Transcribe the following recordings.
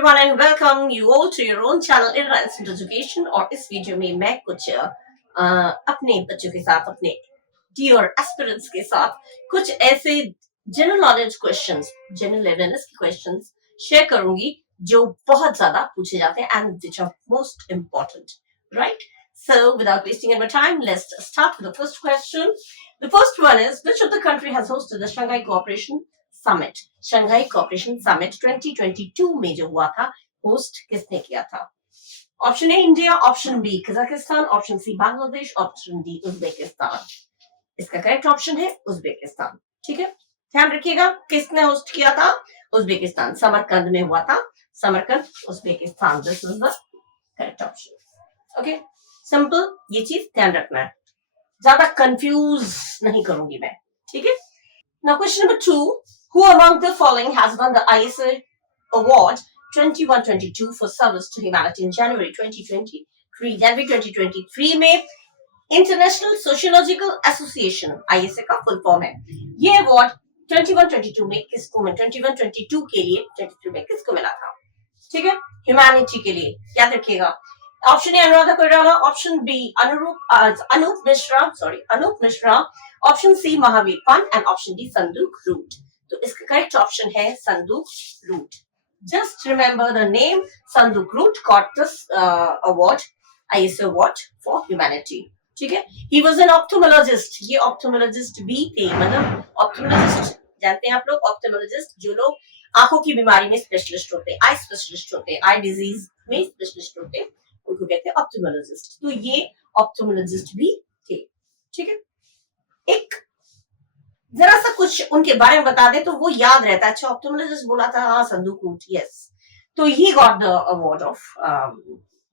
everyone and welcome you all to your own channel Enhanced Education। और इस video में मैं कुछ अपने बच्चों के साथ अपने डियर एस्पिरेंट्स के साथ कुछ ऐसे general knowledge questions general awareness के क्वेश्चंस शेयर करूंगी जो बहुत ज्यादा पूछे जाते हैं and which are most important, right? So without wasting any more time, let's start with the first question. The first one is, which of the country has hosted the Shanghai Cooperation Summit? Shanghai Cooperation Summit 2022 में जो हुआ था, host किसने किया था? Option A India, option B Kazakhstan, option C Bangladesh, option D Uzbekistan. इसका correct option है Uzbekistan. ठीक है, ध्यान रखिएगा किसने होस्ट किया था? उज्बेकिस्तान। समरकंद में हुआ था, Samarkand Uzbekistan. This is the correct option. Okay, simple, ये चीज ध्यान रखना है, ज्यादा कंफ्यूज नहीं करूंगी मैं। ठीक है, now question number 2, who among the following has won the ISA award 2122 for service to humanity in January 2023 में इंटरनेशनल सोशियोलॉजिकल एसोसिएशन ISA का फुल फॉर्म है। ये अवार्ड 2122 में किसको मिला? 2122 के लिए 23 में किसको मिला था? ठीक है, ह्यूमैनिटी के लिए, याद रखिएगा। Option A Anuradha Koirala, option B Anup Mishra, option C Mahavir Pun and option D Sanduk Ruit. तो इसका करेक्ट ऑप्शन है Sanduk Ruit. Just remember the name, Sanduk Ruit got this award, ISA award for humanity. ठीक है, ही वाज एन ऑप्थोमोलॉजिस्ट। ये ऑप्थोमोलॉजिस्ट भी थे, मतलब ऑप्थोमोलॉजिस्ट जानते हैं आप लोग, ऑप्थोमोलॉजिस्ट जो लोग आंखों की बीमारी में स्पेशलिस्ट होते हैं, आई स्पेशलिस्ट होते हैं, आई डिजीज में स्पेशलिस्ट होते हैं, उनको कहते हैं ऑप्थोमोलॉजिस्ट। तो ये ऑप्थोमोलॉजिस्ट भी थे। ठीक है, एक जरा सा कुछ उनके बारे में बता दे तो वो याद रहता है। अच्छा, ऑप्थोमोलॉजिस्ट बोला था, हाँ संदूक रूट, यस। तो he got the award of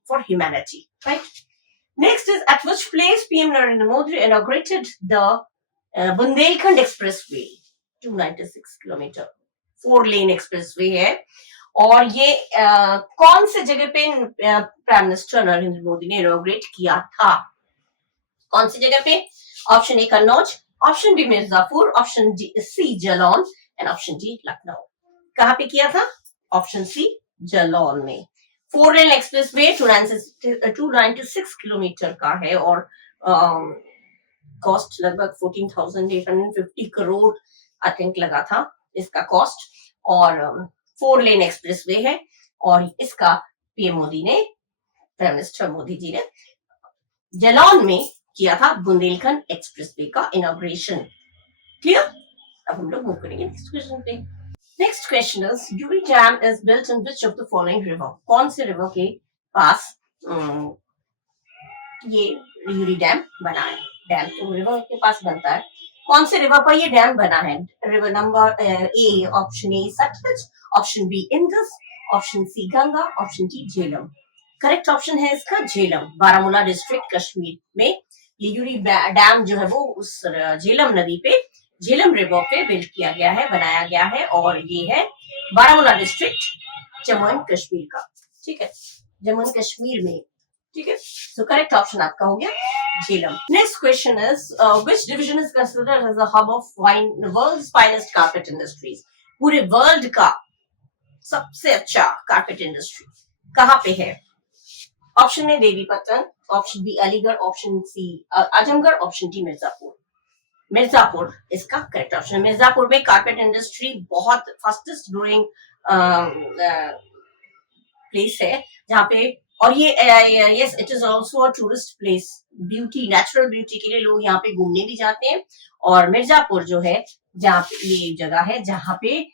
for humanity, right? Next is, at which place PM Narendra Modi inaugurated the Bundelkhand expressway, 296 kilometre 4-लेन एक्सप्रेसवे है। और ये कौन से जगह पे प्राइम मिनिस्टर नरेंद्र मोदी ने इनॉग्रेट किया था? कौन सी जगह पे? Option A Kannauj, option B Mirzapur, option C Jalaun and option D Lucknow. कहां पे किया था? ऑप्शन सी जालौन में। 4-लेन एक्सप्रेसवे 296 किलोमीटर का है और कॉस्ट लगभग 14,850 करोड़ आई थिंक लगा था इसका कॉस्ट। और 4-लेन एक्सप्रेसवे है और इसका PM मोदी ने, प्राइम मिनिस्टर मोदी जी ने जालौन में किया था बुंदेलखंड एक्सप्रेसवे का इनॉग्रेशन। क्लियर? अब हम लोग मूव करेंगे नेक्स्ट क्वेश्चन पे। Next question is, Yuri dam is built in which of the following river? कौन से रिवर के पास ये यूरी डैम बना है? डैम तो रिवर के पास बनता है, कौन से रिवर पर ये डैम बना है? River number A, option A Sutlej, option B Indus, option C Ganga, option D Jhelum. Correct option है इसका झेलम। बारामूला डिस्ट्रिक्ट कश्मीर में ये यूरी डैम जो है वो उस झेलम नदी पे, झेलम रिवर पे बिल्ड किया गया है, बनाया गया है और ये है बारामूला डिस्ट्रिक्ट जम्मू एंड कश्मीर का। ठीक है, जम्मू एंड कश्मीर में। ठीक है, सो करेक्ट ऑप्शन आपका हो गया Jhelum. Next question is, which division is considered as the hub of world's finest carpet industries? पूरे वर्ल्ड का सबसे अच्छा कारपेट इंडस्ट्री कहां पे है? Option A Devipattan, option B Aligarh, option C Azamgarh, option D Mirzapur. Mirzapur इसका करेक्ट ऑप्शन है। मिर्जापुर में कारपेट इंडस्ट्री बहुत फास्टेस्ट ग्रोइंग प्लेस है जहाँ पे, और ये yes it is also a tourist place. Beauty, natural beauty के लिए लोग यहाँ पे घूमने भी जाते हैं। और मिर्जापुर जो है, जहाँ पे ये जगह है जहाँ पे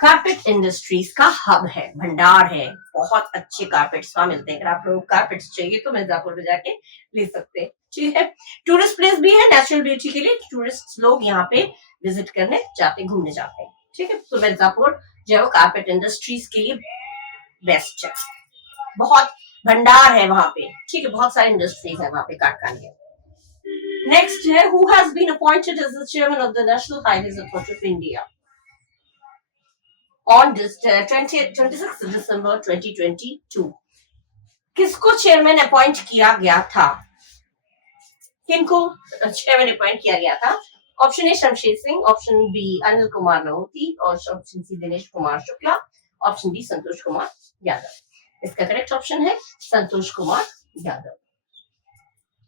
कारपेट इंडस्ट्रीज का हब है, भंडार है, बहुत अच्छे कारपेट्स वहां मिलते हैं। अगर आप लोग कारपेट्स चाहिए तो मिर्जापुर में जाके ले सकते हैं। ठीक है, टूरिस्ट प्लेस भी है, नेचुरल ब्यूटी के लिए टूरिस्ट लोग यहाँ पे विजिट करने जाते, घूमने जाते हैं। ठीक है, तो मिर्जापुर जो है कारपेट इंडस्ट्रीज के लिए बेस्ट है, बहुत भंडार है वहां पे। ठीक है, बहुत सारी इंडस्ट्रीज है वहां पे, कारखाने हैं। नेक्स्ट है, who has been appointed as the chairman of the national highways authority of India on 26 December 2022? किसको चेयरमैन अपॉइंट किया गया था? किनको चेयरमैन अपॉइंट किया गया था? Option A Shamsher Singh, option B Anil Kumar Lahoti और option C Dinesh Kumar Shukla, option B Santosh Kumar Yadav. इसका करेक्ट ऑप्शन है संतोष कुमार यादव।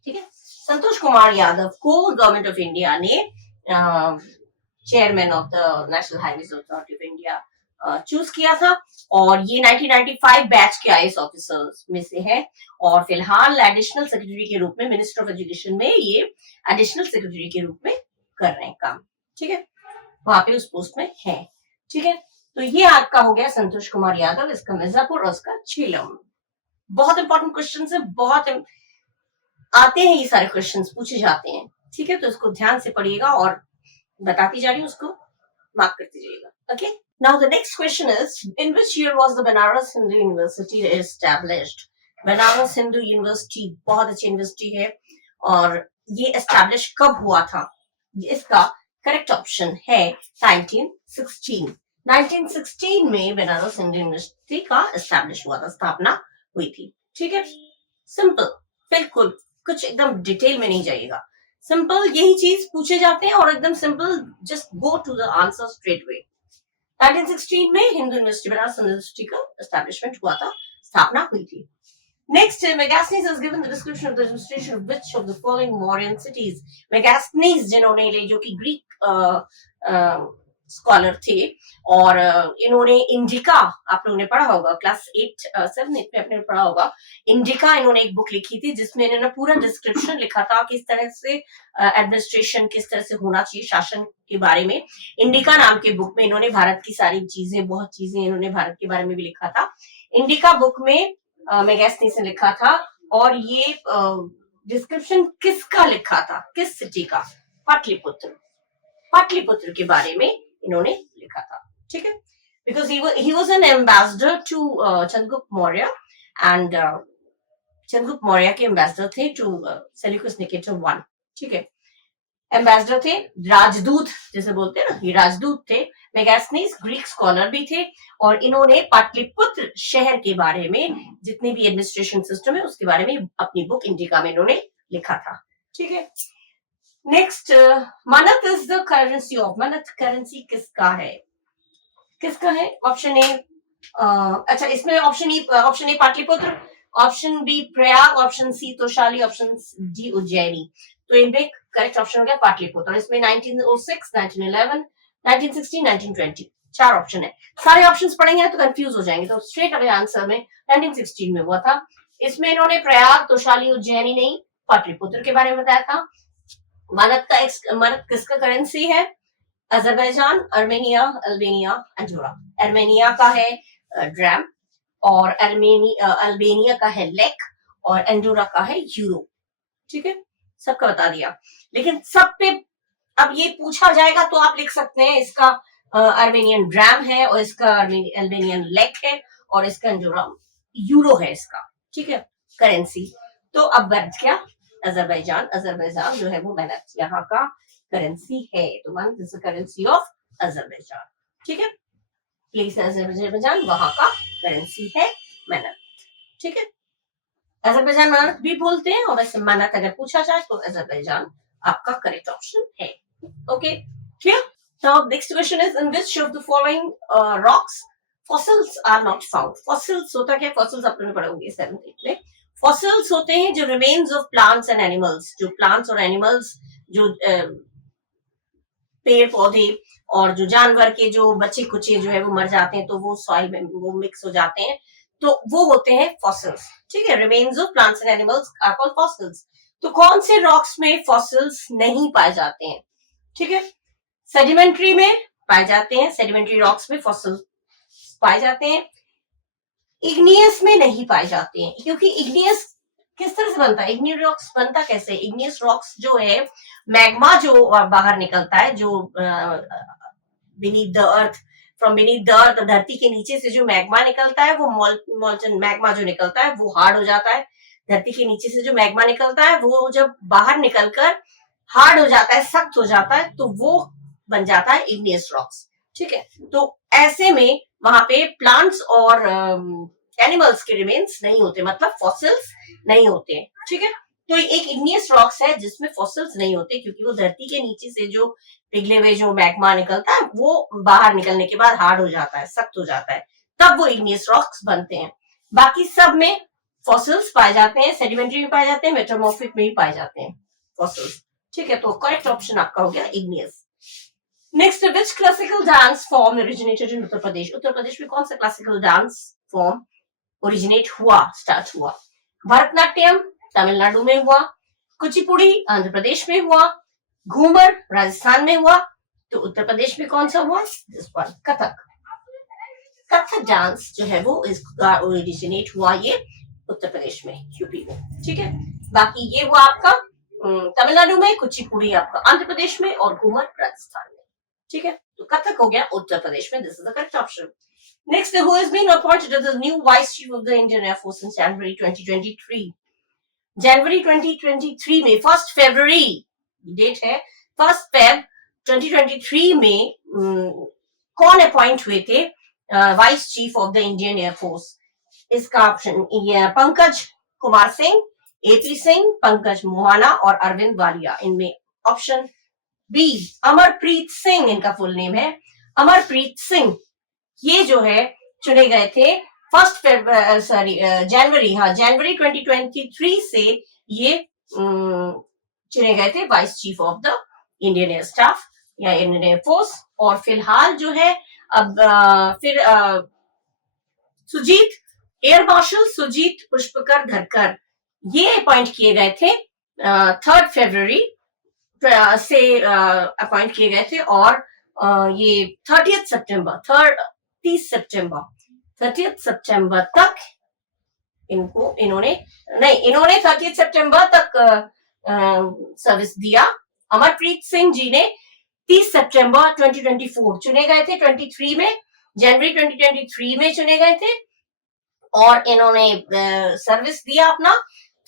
ठीक है, संतोष कुमार यादव को गवर्नमेंट ऑफ इंडिया ने chairman of the national highways authority of India choose किया था और ये 1995 बैच के आईएएस ऑफिसर्स में से है और फिलहाल एडिशनल सेक्रेटरी के रूप में मिनिस्टर ऑफ एजुकेशन में ये एडिशनल सेक्रेटरी के रूप में कर रहे हैं काम। ठीक है, वहां पे उस पोस्ट में है। ठीक है, तो ये आपका हो गया संतोष कुमार यादव, इसका मिर्जापुर और उसका झेलम। बहुत इंपॉर्टेंट क्वेश्चन है, बहुत आते हैं ये सारे क्वेश्चंस पूछे जाते हैं। ठीक है, तो इसको ध्यान से पढ़िएगा और बताती जा रही हूँ, उसको मार्क करते जाइएगा। Okay, now the next question is in which year was the Banaras Hindu university established. Banaras Hindu university बहुत अच्छी यूनिवर्सिटी है और ये एस्टैब्लिश कब हुआ था? इसका करेक्ट ऑप्शन है 1916। 1916 में बनारस हिंदू यूनिवर्सिटी का एस्टैब्लिश हुआ था, स्थापना हुई थी। ठीक है, सिंपल, बिल्कुल कुछ एकदम डिटेल में नहीं जाइएगा, सिंपल यही चीज पूछे जाते हैं और एकदम simple, just go to the answer straight way. 1916 में हिंदू यूनिवर्सिटी बनारस यूनिवर्सिटी का एस्टैब्लिशमेंट हुआ था, स्थापना हुई थी। Next, Megasthenes has given the description of the administration of which of the following Mauryan cities. Megasthenes जिन्होंने ले जो कि ग्रीक स्कॉलर थे और इन्होंने इंडिका, आप लोगों ने पढ़ा होगा क्लास 7 में आपने पढ़ा होगा, इंडिका इन्होंने एक बुक लिखी थी जिसमें इन्होंने पूरा डिस्क्रिप्शन लिखा था किस तरह से एडमिनिस्ट्रेशन किस तरह से होना चाहिए, शासन के बारे में। इंडिका नाम के बुक में इन्होंने भारत की सारी चीजें, बहुत चीजें इन्होंने भारत के बारे में भी लिखा था। इंडिका बुक में मेगास्थनीज ने लिखा था और ये डिस्क्रिप्शन किसका लिखा था, किस सिटी का? पाटलिपुत्र, पाटलिपुत्र के बारे में इन्होंने लिखा था। ठीक है, because he was an ambassador to Chandragupta Maurya and Chandragupta Maurya के एम्बेसडर थे टू सेल्यूकस निकेटर 1। ठीक है, एम्बेसडर थे, राजदूत जैसे बोलते हैं ना, ये राजदूत थे। मेगास्थनीज ग्रीक स्कॉलर भी थे और इन्होंने पाटलिपुत्र शहर के बारे में, जितने भी एडमिनिस्ट्रेशन सिस्टम है उसके बारे में अपनी बुक इंडिका में इन्होंने लिखा था। ठीक है, next, manat is the currency of, manat currency किसका है? किसका है? ऑप्शन ए, अच्छा इसमें option A Pataliputra, option B Prayag, option C Toshali, option D Ujjaini. तो इनमें करेक्ट ऑप्शन हो गया पाटलिपुत्र। इसमें 1906, 1911, 1916, 1920 चार ऑप्शन है। सारे ऑप्शंस पढ़ेंगे तो कंफ्यूज हो जाएंगे, तो स्ट्रेट अवे आंसर में 1916 में हुआ था। इसमें इन्होंने प्रयाग, तोशाली, उज्जैनी नहीं, पाटलिपुत्र के बारे में बताया था। मनत किसका करेंसी है? Azerbaijan, Armenia, Albania, Anjora. Armenia का है ड्रैम और अल्बेनिया का है लेक और अंडोरा का है यूरो। ठीक है, सबका बता दिया, लेकिन सब पे अब ये पूछा जाएगा तो आप लिख सकते हैं इसका अर्मेनियन ड्रैम है और इसका अल्बेनियन लेक है और इसका अंजोरा यूरो है इसका। ठीक है, करेंसी। तो अब बच क्या? अजरबैजान। अजरबैजान जो है वो मनत यहाँ का करेंसी है, तो manat is the currency of Azerbaijan. ठीक है, प्लेस अजरबैजान वहां का करेंसी है मनत। ठीक है, अजरबैजान मनत भी बोलते हैं और वैसे मनत अगर पूछा जाए तो अजरबैजान आपका करेक्ट ऑप्शन है। Okay, clear? Now next question is in which of the following rocks fossils are not found. Fossils होता क्या? फॉसिल्स आपने पढ़े होंगे 7th में। फॉसिल्स होते हैं जो remains of plants and animals, जो प्लांट्स और एनिमल्स, जो पेड़ पौधे और जो जानवर के जो बच्चे कुचे जो है वो मर जाते हैं तो वो सॉइल में वो मिक्स हो जाते हैं, तो वो होते हैं फॉसिल्स। ठीक है, remains of plants and animals are called fossils. तो कौन से रॉक्स में फॉसिल्स नहीं पाए जाते हैं? ठीक है, सेडिमेंट्री में पाए जाते हैं, सेडिमेंट्री रॉक्स में फॉसिल्स पाए जाते हैं। इग्नियस में नहीं पाए जाते हैं, क्योंकि इग्नियस किस तरह से बनता है? इग्नियस रॉक्स बनता कैसे? इग्नियस रॉक्स जो है मैग्मा जो बाहर निकलता है, जो beneath the earth, from beneath the earth, धरती के नीचे से जो मैग्मा निकलता है वो मोल्टन मैग्मा जो निकलता है वो हार्ड हो जाता है। धरती के नीचे से जो मैग्मा निकलता है वो जब बाहर निकलकर हार्ड हो जाता है, सख्त हो जाता है, तो वो बन जाता है इग्नियस रॉक्स। ठीक है, तो ऐसे में वहां पे प्लांट्स और एनिमल्स के रिमेन्स नहीं होते, मतलब फॉसिल्स नहीं होते हैं। ठीक है, तो एक इग्नियस रॉक्स है जिसमें फॉसिल्स नहीं होते, क्योंकि वो धरती के नीचे से जो पिघले हुए जो मैग्मा निकलता है वो बाहर निकलने के बाद हार्ड हो जाता है, सख्त हो जाता है, तब वो इग्नियस रॉक्स बनते हैं। बाकी सब में फॉसिल्स पाए जाते हैं, सेडिमेंट्री में पाए जाते हैं, मेटामॉर्फिक में भी पाए जाते हैं फॉसिल्स। ठीक है, तो करेक्ट ऑप्शन आपका हो गया igneous. Next, which classical dance form originated in Uttar Pradesh? Uttar Pradesh में कौन सा क्लासिकल डांस फॉर्म ओरिजिनेट हुआ, स्टार्ट हुआ? भरतनाट्यम तमिलनाडु में हुआ, कुचिपुड़ी आंध्र प्रदेश में हुआ, घूमर राजस्थान में हुआ, तो उत्तर प्रदेश में कौन सा हुआ? This one, Kathak. Kathak dance जो है वो इसका ओरिजिनेट हुआ ये उत्तर प्रदेश में, यूपी में। ठीक है, बाकी ये हुआ आपका तमिलनाडु में, कुचिपुड़ी आपका आंध्र प्रदेश में और घूमर राजस्थान में। ठीक है, तो कथक हो गया उत्तर प्रदेश में। This is the correct option. Next, who has been appointed as the new Vice Chief of the Indian Air Force since January 2023? January 2023 में 1 February डेट है, 1 Feb 2023 में कौन अपॉइंट हुए थे vice chief of the Indian air force? इसका option Pankaj Kumar Singh, AP Singh, Pankaj Mohana और अरविंद वालिया। इनमें option B Amarpreet Singh इनका फुल नेम है, अमरप्रीत सिंह। ये जो है चुने गए थे जनवरी 2023 से ये चुने गए थे vice chief of the Indian air staff या इंडियन एयर फोर्स। और फिलहाल जो है अब फिर सुजीत, एयर मार्शल सुजीत पुष्पकर धरकर ये अपॉइंट किए गए थे 3 फरवरी से अपॉइंट किए गए थे और ये 30 सितंबर तक इन्होंने 30 सितंबर तक सर्विस दिया। अमरप्रीत सिंह जी ने 30 सितंबर 2024 चुने गए थे, 23 में जनवरी 2023 में चुने गए थे और इन्होंने सर्विस दिया अपना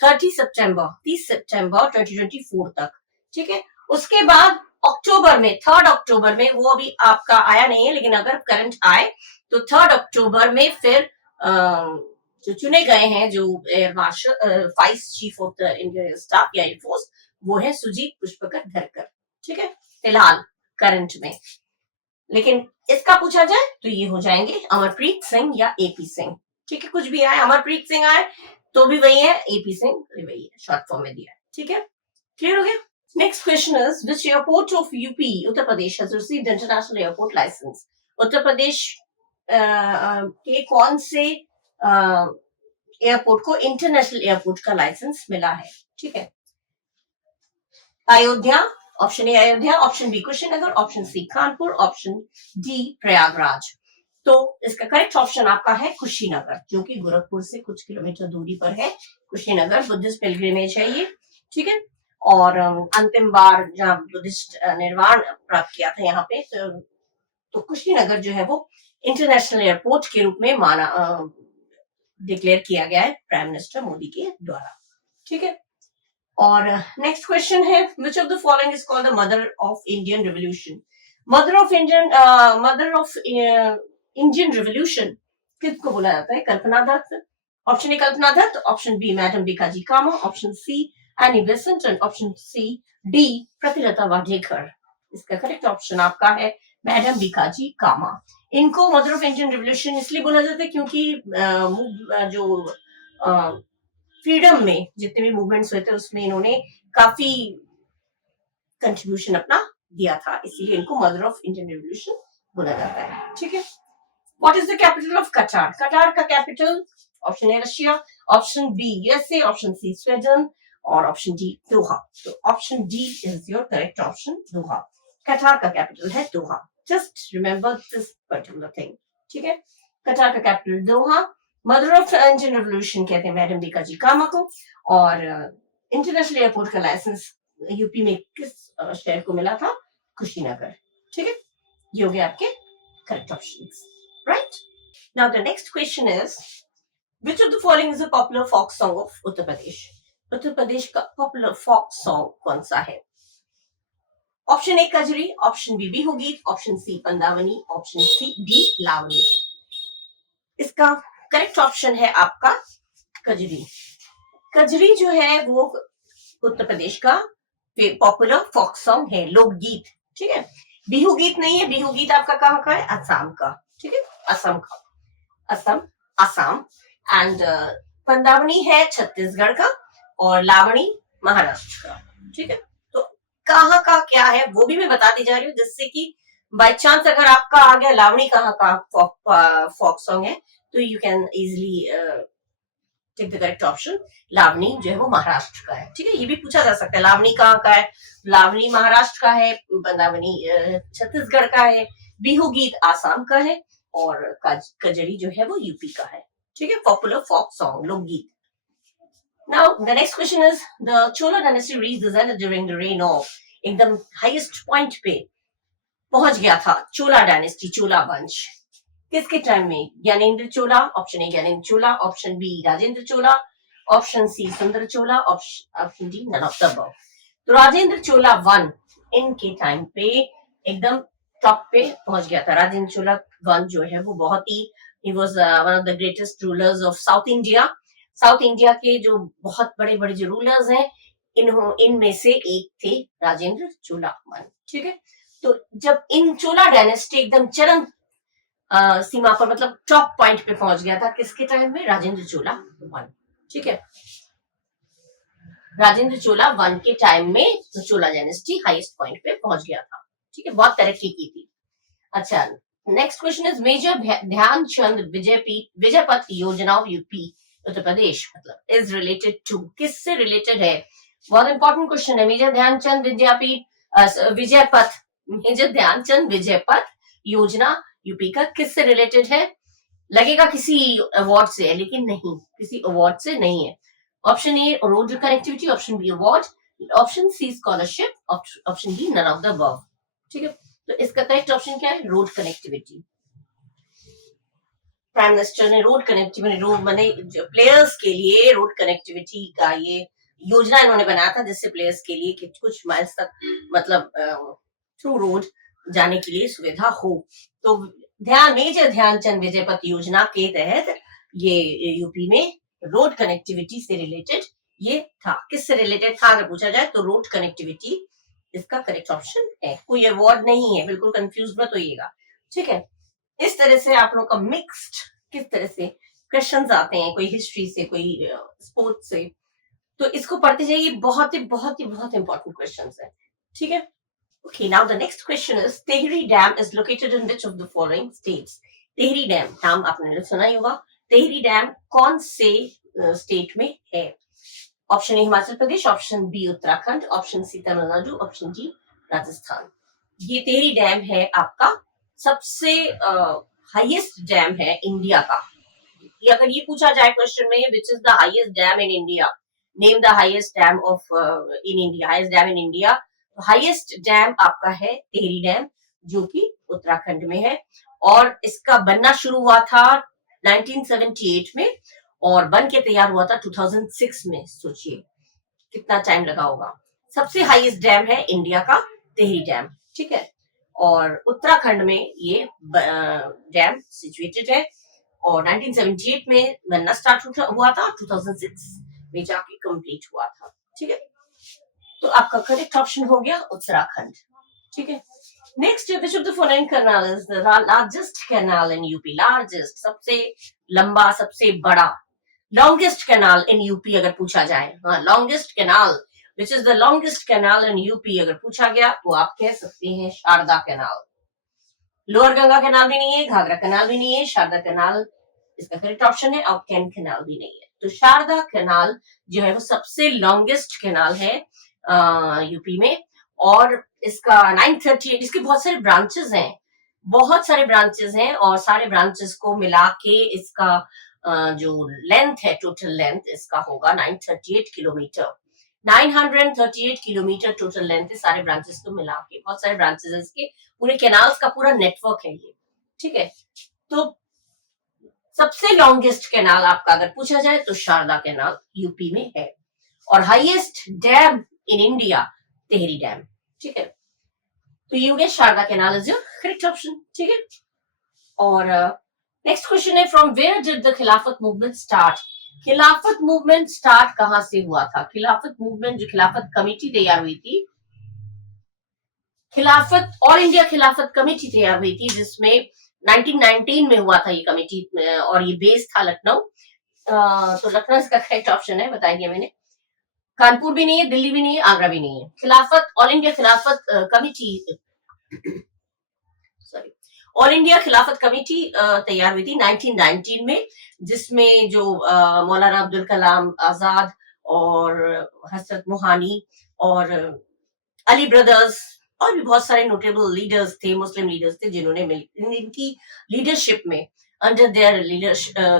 30 सितंबर 2024 तक। ठीक है, उसके बाद अक्टूबर में 3 अक्टूबर में, वो अभी आपका आया नहीं है लेकिन अगर करंट आए तो 3 अक्टूबर में फिर जो चुने गए हैं जो air marshal vice chief of the Indian staff या एयरफोर्स, वो है सुजीत पुष्पकर धरकर। ठीक है, फिलहाल करंट में। लेकिन इसका पूछा जाए तो ये हो जाएंगे अमरप्रीत सिंह या एपी सिंह। ठीक है, कुछ भी आए, अमरप्रीत सिंह आए तो भी वही है, एपी सिंह वही है, शॉर्ट फॉर्म में दिया है। ठीक है, क्लियर हो गया? Next question is, which airport of UP, Uttar Pradesh, has received international airport license? Uttar Pradesh के कौन से एयरपोर्ट को इंटरनेशनल एयरपोर्ट का लाइसेंस मिला है? ठीक है, Ayodhya, option A Ayodhya, option B Kushinagar, option C Kanpur, option D Prayagraj. तो इसका करेक्ट ऑप्शन आपका है कुशीनगर, जो कि गोरखपुर से कुछ किलोमीटर दूरी पर है। कुशीनगर बुद्धिस्ट पिलग्रिमेज है ये। ठीक है, और अंतिम बार जब बुद्धिस्ट निर्वाण प्राप्त किया था यहाँ पे, तो कुशीनगर जो है वो इंटरनेशनल एयरपोर्ट के रूप में माना डिक्लेयर किया गया है प्राइम मिनिस्टर मोदी के द्वारा। ठीक है, और नेक्स्ट क्वेश्चन है, which of the following is called the mother of Indian revolution? Mother of Indian revolution किसको बोला जाता है? Kalpana Dutt. Option A Kalpana Dutt, option B madam Bhikaji Cama, option C Annie Besant and option C D Pritilata Waddedar. इसका करेक्ट ऑप्शन आपका है madam Bhikaji कामा। इनको mother of Indian revolution इसलिए बोला जाता है क्योंकि जो फ्रीडम में जितने भी मूवमेंट्स हुए थे उसमें इन्होंने काफी कंट्रीब्यूशन अपना दिया था, इसीलिए इनको मदर ऑफ इंडियन रिवोल्यूशन बोला जाता है। ठीक है, what is the capital of Qatar? Qatar का capital option A Russia, option B USA, option C Sweden और ऑप्शन डी दोहा। तो option D is your correct option, Doha. Qatar का capital है Doha. Just remember this particular thing. ठीक है, Qatar का capital Doha. Mother of Indian revolution कहते हैं madam Bhikaji Cama को। और इंटरनेशनल एयरपोर्ट का लाइसेंस यूपी में किस शहर को मिला था? कुशीनगर। ठीक है, ये हो गया आपके correct options, right? Now the next question is, which of the following is a popular folk song of Uttar Pradesh? Uttar Pradesh का पॉपुलर फोक सॉन्ग कौन सा है? Option A Kajari, option B Bihu गीत, option C Pandavani, option C D Lavani. इसका करेक्ट ऑप्शन है आपका कजरी। कजरी जो है वो उत्तर प्रदेश का पॉपुलर फोक सॉन्ग है, लोकगीत। ठीक है, बिहू गीत नहीं है, बिहू गीत आपका कहाँ का है? असम का। ठीक है, असम का। असम, आसाम एंड पंदावनी है छत्तीसगढ़ का और लावणी महाराष्ट्र का। ठीक है, तो कहाँ का क्या है वो भी मैं बताती जा रही हूँ, जिससे कि बाय चांस अगर आपका आ गया लावणी कहाँ का फोक सॉन्ग है तो you can easily take the correct option. Lavani जो है वो महाराष्ट्र का है। ठीक है, ये भी पूछा जा सकता है लावणी कहाँ का है। लावणी महाराष्ट्र का है, पंदावनी छत्तीसगढ़ का है, बिहू गीत आसाम का है और कजरी जो है वो यूपी का है। ठीक है, पॉपुलर फोक सॉन्ग, लोकगीत। Now the next question is the Chola dynasty reached the zenith during the reign of, एकदम हाईएस्ट पॉइंट पे पहुंच गया था चोला डायनेस्टी, चोला वंश किसके टाइम में? Gyanendra Chola, option A Gyanendra Chola, option B Rajendra Chola, option C Sundar Chola, option D none of the above. तो Rajendra Chola one इनके टाइम पे एकदम टॉप पे पहुंच गया था। राजेंद्र चोला वन जो है वो बहुत ही he was one of the greatest rulers of South India। South India के जो बहुत बड़े बड़े जो रूलर्स हैं इनमें से एक थे राजेंद्र चोला वन। ठीक है, तो जब इन चोला डायनेस्टी एकदम चरम सीमा पर मतलब टॉप पॉइंट पे पहुंच गया था किसके टाइम में? राजेंद्र चोला वन। ठीक है, राजेंद्र चोला वन के टाइम में तो चोला डायनेस्टी हाईएस्ट पॉइंट पे पहुंच गया था। ठीक है, बहुत तरक्की की थी। अच्छा, next question is major Dhyanchand Vijaypath Yojana of UP Uttar Pradesh मतलब इज रिलेटेड टू, किससे रिलेटेड है? बहुत इंपॉर्टेंट क्वेश्चन है। Major Dhyanchand Vijaypath, major Dhyanchand Vijaypath Yojana UP का किससे रिलेटेड है? लगेगा किसी अवार्ड से है, लेकिन नहीं, किसी अवार्ड से नहीं है। Option A road connectivity, option B award, option C scholarship, option D none of the above. ठीक है, तो इसका करेक्ट ऑप्शन क्या है? Road connectivity. प्राइम मिनिस्टर ने रोड कनेक्टिविटी, रोड बने प्लेयर्स के लिए रोड कनेक्टिविटी का ये योजना इन्होंने बनाया था, जिससे प्लेयर्स के लिए कि कुछ माइल्स तक मतलब थ्रू रोड जाने के लिए सुविधा हो। तो मेजर ध्यानचंद विजयपथ योजना के तहत ये यूपी में रोड कनेक्टिविटी से रिलेटेड ये था। किससे रिलेटेड था अगर पूछा जाए तो रोड कनेक्टिविटी इसका करेक्ट ऑप्शन है। कोई अवार्ड नहीं है, बिल्कुल कंफ्यूज मत होइएगा। ठीक है, इस तरह से आप लोग का मिक्स्ड किस तरह से क्वेश्चंस आते हैं, कोई हिस्ट्री से, कोई स्पोर्ट्स से, तो इसको पढ़ते जाइए। बहुत इंपॉर्टेंट क्वेश्चंस है। ठीक है, okay, now the next question is Tehri Dam is located in which of the following states? Tehri Dam नाम आपने सुना ही होगा। Tehri Dam कौन से स्टेट में है? Option A Himachal Pradesh, option B Uttarakhand, option C Tamil Nadu, option D Rajasthan. ये टेहरी डैम है आपका सबसे हाईएस्ट डैम है इंडिया का। ये अगर ये पूछा जाए क्वेश्चन में विच is the highest dam in India, name the highest dam of in India, highest dam in India, तो हाईएस्ट डैम आपका है टेहरी डैम जो कि उत्तराखंड में है। और इसका बनना शुरू हुआ था 1978 में और बन के तैयार हुआ था 2006 में। सोचिए कितना टाइम लगा होगा। सबसे हाईएस्ट डैम है इंडिया का टेहरी डैम। ठीक है, और उत्तराखंड में ये डैम सिचुएटेड है और 1978 में बनना स्टार्ट हुआ था, 2006 में जाके कंप्लीट हुआ था। ठीक है, तो आपका करेक्ट ऑप्शन हो गया उत्तराखंड। ठीक है, next which of the following canal is the largest canal in UP? Largest सबसे लंबा, सबसे बड़ा, लॉन्गेस्ट कैनाल इन यूपी अगर पूछा जाए, हाँ longest canal, which is the longest canal in UP अगर पूछा गया तो आप कह सकते हैं Sharda canal. Lower Ganga canal भी नहीं है, घाघरा कैनाल भी नहीं है, शारदा कैनाल इसका करेक्ट ऑप्शन है, और कैन कैनाल भी नहीं है। तो शारदा कैनाल जो है वो सबसे लॉन्गेस्ट कैनाल है यूपी में और इसका 938, इसके बहुत सारे ब्रांचेस हैं, बहुत सारे ब्रांचेस हैं और सारे ब्रांचेस को मिला के इसका जो लेंथ है, टोटल लेंथ इसका होगा 938 किलोमीटर। 938 किलोमीटर टोटल लेंथ है सारे ब्रांचेस को मिला के। बहुत सारे ब्रांचेस है इसके, पूरे कैनाल्स का पूरा नेटवर्क है ये। ठीक है, तो सबसे लॉन्गेस्ट कैनाल आपका अगर पूछा जाए तो शारदा कैनाल यूपी में है और highest dam in India Tehri dam. ठीक है, तो you get Sharda canal is your correct option. ठीक है, और नेक्स्ट क्वेश्चन है from where did the Khilafat movement start? Khilafat movement start कहां से हुआ था? खिलाफत मूवमेंट जो खिलाफत कमेटी तैयार हुई थी, खिलाफत ऑल इंडिया खिलाफत कमेटी तैयार हुई थी जिसमें 1919 में हुआ था ये कमेटी, और ये बेस था लखनऊ। तो लखनऊ इसका करेक्ट ऑप्शन है, बता दिया मैंने। कानपुर भी नहीं है, दिल्ली भी नहीं है, आगरा भी नहीं है। खिलाफत, ऑल इंडिया खिलाफत कमेटी, सॉरी, ऑल इंडिया खिलाफत कमेटी तैयार हुई थी 1919 में, जिसमें जो मौलाना अब्दुल कलाम आजाद और हजरत मोहानी और अली ब्रदर्स और भी बहुत सारे नोटेबल लीडर्स थे, मुस्लिम लीडर्स थे, जिन्होंने इनकी लीडरशिप में, under their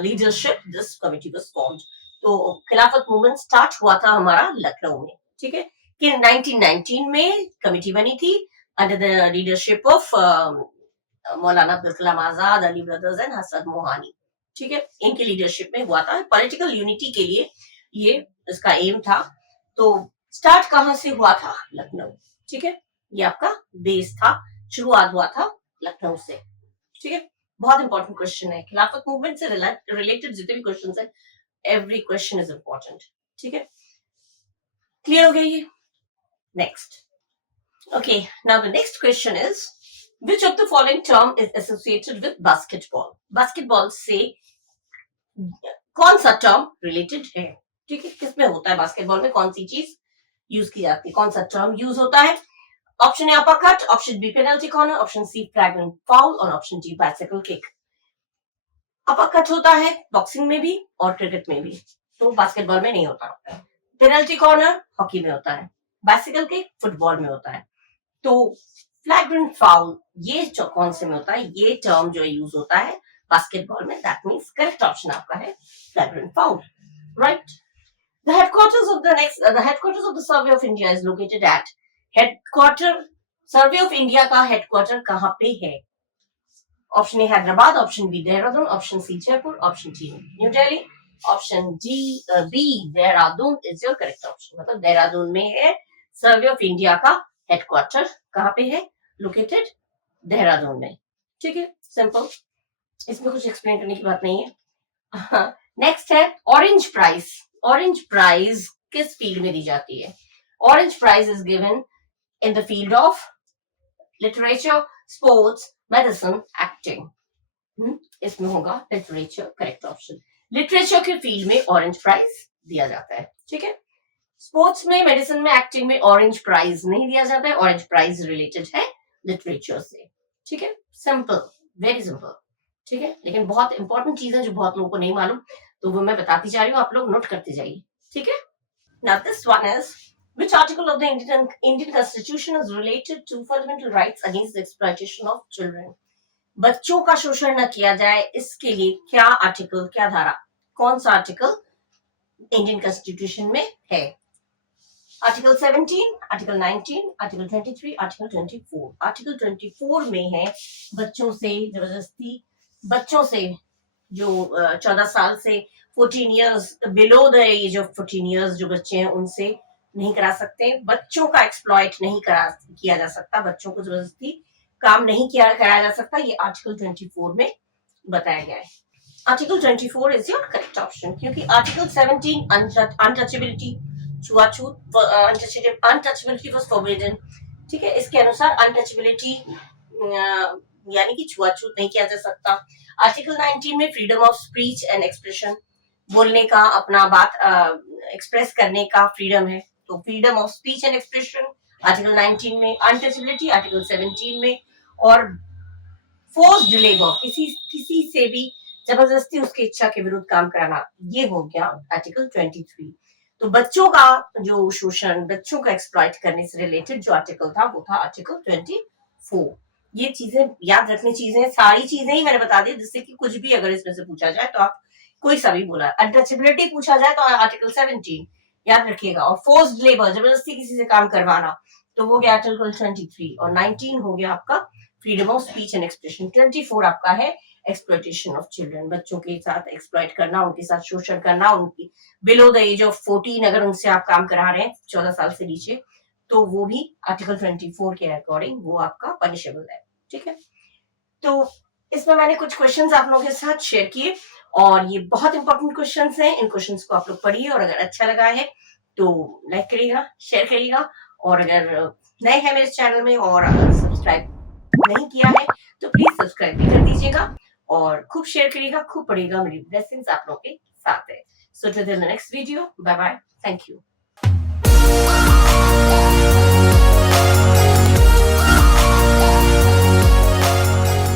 leadership this committee was formed. तो खिलाफत मूवमेंट स्टार्ट हुआ था हमारा लखनऊ में, ठीक है, कि 1919 में कमेटी बनी थी under the leadership of Maulana Abdul Kalam Azad, Ali brothers and Hasan Mohani, ठीक है, इनकी लीडरशिप में हुआ था। पॉलिटिकल यूनिटी के लिए ये इसका एम था। तो स्टार्ट कहां से हुआ था? लखनऊ, ठीक है, ये आपका बेस था, शुरुआत हुआ था लखनऊ से, ठीक है। बहुत इंपॉर्टेंट क्वेश्चन है, खिलाफत मूवमेंट से रिलेटेड जितने भी क्वेश्चन है, एवरी क्वेश्चन इज इंपॉर्टेंट, ठीक है। क्लियर हो गया ये? Next, okay, now the next question is which of the following term is associated with basketball? Basketball से कौन सा टर्म रिलेटेड है, ठीक है, किसमें होता है बास्केटबॉल में, कौन सी चीज यूज की जाती है, कौन सा टर्म यूज होता है? Option A uppercut, option B penalty corner, option C flagrant foul और option D bicycle kick. Uppercut होता है बॉक्सिंग में भी और क्रिकेट में भी, तो बास्केटबॉल में नहीं होता। पेनल्टी कॉर्नर हॉकी में होता है, बाइसिकल किक फुटबॉल में होता है। तो फ्लैग्रेंट फाउल ये जो कौन से में होता है, ये टर्म जो यूज होता है बास्केटबॉल में, दैट मींस करेक्ट ऑप्शन आपका है फ्लैग्रेंट foul, right. The headquarters of the Survey of India is located at survey of India का हेडक्वार्टर कहां पे है? Option A Hyderabad, option B Dehradun, option C Jaipur, option D new Delhi, option D B Dehradun is your correct option. मतलब देहरादून में है survey of India का headquarter, कहां पे है? लोकेटेड देहरादून में, ठीक है, सिंपल, इसमें कुछ एक्सप्लेन करने की बात नहीं है। नेक्स्ट है ऑरेंज प्राइज। ऑरेंज प्राइज किस फील्ड में दी जाती है? Orange prize is given in the field of literature, sports, medicine, acting. इसमें होगा लिटरेचर करेक्ट ऑप्शन। लिटरेचर के फील्ड में ऑरेंज प्राइज दिया जाता है, ठीक है। स्पोर्ट्स में, मेडिसिन में, एक्टिंग में ऑरेंज प्राइज नहीं दिया जाता है, ऑरेंज प्राइज रिलेटेड है लिटरेचर से, ठीक है, सिंपल, वेरी सिंपल, ठीक है। लेकिन बहुत इंपॉर्टेंट चीज है जो बहुत लोगों को नहीं मालूम, तो वो मैं बताती जा रही हूँ, आप लोग नोट करते जाइए, ठीक है। Now this one is which article of the Indian Constitution is related to fundamental rights against the exploitation of children? बच्चों का शोषण न किया जाए, इसके लिए क्या आर्टिकल, क्या धारा, कौन सा आर्टिकल इंडियन कॉन्स्टिट्यूशन में है? Article 17, article 19, article 23, article 24। Article 24 में है बच्चों से जबरदस्ती, बच्चों से जो 14 साल से 14 years, below the age of 14 years जो बच्चे हैं उनसे नहीं करा सकते, बच्चों का एक्सप्लॉइट नहीं किया जा सकता, बच्चों को जबरदस्ती काम नहीं कराया जा सकता, ये आर्टिकल 24 में बताया गया है। Article 24 is your correct option, क्योंकि आर्टिकल 17 अनटचेबिलिटी, छुआछूत, अनटचेबिलिटी वाज फॉरबिडन, ठीक है, इसके अनुसार अनटचेबिलिटी यानी कि छुआछूत नहीं किया जा सकता। आर्टिकल 19 में freedom of speech and expression, बोलने का, अपना बात एक्सप्रेस करने का फ्रीडम है, तो freedom of speech and expression article 19 में, अनटचेबिलिटी आर्टिकल 17 में, और फोर्स्ड लेबर, किसी से भी जबरदस्ती उसकी इच्छा के विरुद्ध काम कराना, ये हो गया आर्टिकल 23। तो बच्चों का जो शोषण, बच्चों का एक्सप्लॉइट करने से रिलेटेड जो आर्टिकल था वो था आर्टिकल 24। ये चीजें याद रखनी चीजें, सारी चीजें ही मैंने बता दी, जिससे कि कुछ भी अगर इसमें से पूछा जाए तो आप कोई सा भी बोला, अनटचेबिलिटी पूछा जाए तो आर्टिकल 17 याद रखिएगा, और फोर्स्ड लेबर, जबरदस्ती किसी से काम करवाना, तो वो गया आर्टिकल 23, और 19 हो गया आपका freedom of speech and expression, 24 आपका है एक्सप्लॉइटेशन ऑफ चिल्ड्रन, बच्चों के साथ एक्सप्लॉइट करना, उनके साथ शोषण करना, उनकी बिलो द एज ऑफ 14 अगर उनसे आप काम करा रहे हैं 14 साल से नीचे, तो वो भी आर्टिकल 24 के अकॉर्डिंग वो आपका पनिशेबल है, ठीक है। तो इसमें मैंने कुछ क्वेश्चंस आप लोगों के साथ शेयर किए, और ये बहुत इंपॉर्टेंट क्वेश्चंस हैं, इन क्वेश्चंस को आप लोग पढ़िए, और अगर अच्छा लगा है तो लाइक करिएगा, शेयर करिएगा, और अगर नए हैं मेरे चैनल में और सब्सक्राइब नहीं किया है तो तो प्लीज सब्सक्राइब भी कर दीजिएगा और खूब शेयर करिएगा, खूब पढ़िएगा, मेरी ब्लेसिंग्स आप लोगों के साथ है। So till the next video, bye bye, thank you.